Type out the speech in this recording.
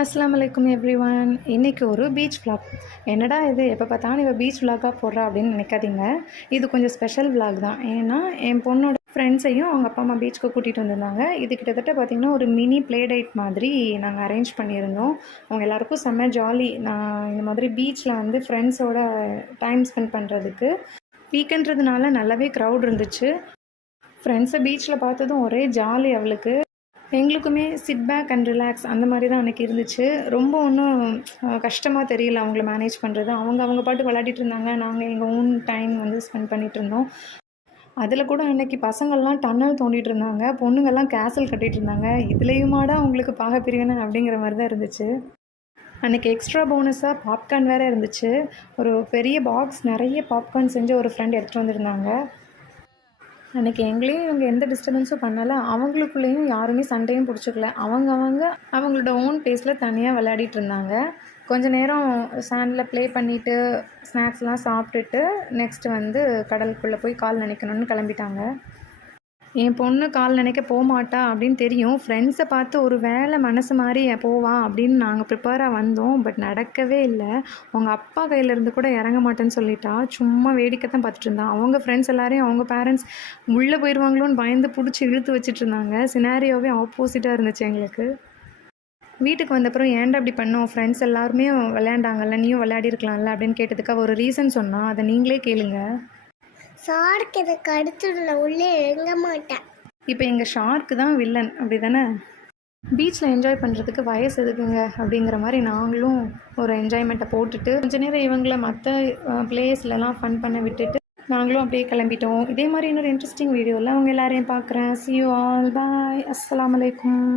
அஸ்ஸலாமு அலைக்கும் எவ்ரிவன். இன்றைக்கி ஒரு பீச் vlog. என்னடா இது எப்போ பார்த்தாலும் இவ பீச் vlog-ஆ போடுறா அப்படின்னு நினைக்காதீங்க. இது கொஞ்சம் ஸ்பெஷல் vlog தான். ஏன்னா என் பொண்ணோட ஃப்ரெண்ட்ஸையும் அவங்க அப்பா அம்மா பீச்சுக்கு கூட்டிகிட்டு வந்திருந்தாங்க. இது கிட்டத்தட்ட பார்த்திங்கன்னா ஒரு மினி ப்ளே டேட் மாதிரி நாங்கள் அரேஞ்ச் பண்ணியிருந்தோம். அவங்க எல்லாேருக்கும் செம்ம ஜாலி. நான் இந்த மாதிரி பீச்சில் வந்து ஃப்ரெண்ட்ஸோட டைம் ஸ்பெண்ட் பண்ணுறதுக்கு வீக்கெண்ட்றதுனால நல்லாவே க்ரௌட் இருந்துச்சு. ஃப்ரெண்ட்ஸை பீச்சில் பார்த்ததும் ஒரே ஜாலி அவளுக்கு. எங்களுக்குமே சிட் பேக் அண்ட் ரிலாக்ஸ் அந்த மாதிரி தான் அன்றைக்கி இருந்துச்சு. ரொம்ப ஒன்றும் கஷ்டமாக தெரியல அவங்கள மேனேஜ் பண்ணுறது. அவங்க பாட்டு விளையாடிட்டு இருந்தாங்க. நாங்கள் எங்கள் ஓன் டைம் வந்து ஸ்பெண்ட் பண்ணிகிட்டு இருந்தோம். அதில் கூட அன்றைக்கி பசங்கள்லாம் டன்னல் தோண்டிகிட்டு இருந்தாங்க, பொண்ணுங்கள்லாம் கேசல் கட்டிகிட்டு இருந்தாங்க. இதுலேயுமாடா அவங்களுக்கு பாக பிரிவினை அப்படிங்கிற மாதிரி தான் இருந்துச்சு. அன்றைக்கி எக்ஸ்ட்ரா போனஸாக பாப்கார்ன் வேறு இருந்துச்சு. ஒரு பெரிய பாக்ஸ் நிறைய பாப்கார்ன் செஞ்சு ஒரு ஃப்ரெண்ட் எடுத்துகிட்டு வந்திருந்தாங்க. அன்றைக்கி எங்களையும் இவங்க எந்த டிஸ்டர்பன்ஸும் பண்ணலை. அவங்களுக்குள்ளேயும் யாருமே சண்டையும் பிடிச்சிக்கல. அவங்களோட ஓன் பேஸில் தனியாக விளையாடிட்டு இருந்தாங்க. கொஞ்ச நேரம் சாண்டில் ப்ளே பண்ணிவிட்டு ஸ்நாக்ஸ்லாம் சாப்பிட்டுட்டு நெக்ஸ்ட்டு வந்து கடலுக்குள்ளே போய் கால் நனைக்கணும்னு கிளம்பிட்டாங்க. என் பொண்ணு கால் நனைக்க போகமாட்டா அப்படின்னு தெரியும். ஃப்ரெண்ட்ஸை பார்த்து ஒரு வேளை மனசு மாதிரி போவா அப்படின்னு நாங்கள் ப்ரிப்பேராக வந்தோம். பட் நடக்கவே இல்லை. அவங்க அப்பா கையிலேருந்து கூட இறங்க மாட்டேன்னு சொல்லிட்டா. சும்மா வேடிக்கை தான் பார்த்துட்டு இருந்தா. அவங்க ஃப்ரெண்ட்ஸ் எல்லாரையும் அவங்க பேரண்ட்ஸ் உள்ளே போயிடுவாங்களோன்னு பயந்து பிடிச்சி இழுத்து வச்சுட்டு இருந்தாங்க. சினாரியோவே ஆப்போசிட்டாக இருந்துச்சு எங்களுக்கு. வீட்டுக்கு வந்தப்புறம் ஏன்டா அப்படி பண்ணோம், ஃப்ரெண்ட்ஸ் எல்லாருமே விளையாண்டாங்கல்ல, நீயும் விளையாடிருக்கலாம்ல அப்படின்னு கேட்டதுக்கு ஒரு ரீசன் சொன்னால், அதை நீங்களே கேளுங்க. ஷார்க் இதை கடுத்துடல, உள்ளே இறங்க மாட்டேன். இப்போ எங்கள் ஷார்க்கு தான் வில்லன் அப்படி தானே. பீச்சில் என்ஜாய் பண்ணுறதுக்கு வயசு எதுக்குங்க அப்படிங்கிற மாதிரி நாங்களும் ஒரு என்ஜாய்மெண்ட்டை போட்டுட்டு கொஞ்ச நேரம் இவங்கள மற்ற பிளேஸ்லலாம் ஃபன் பண்ண விட்டுட்டு நாங்களும் அப்படியே கிளம்பிட்டோம். இதே மாதிரி இன்னொரு இன்ட்ரெஸ்டிங் வீடியோவில் அவங்க எல்லாரையும் பார்க்குறேன். See you all. Bye. அஸ்ஸலாமு அலைக்கும்.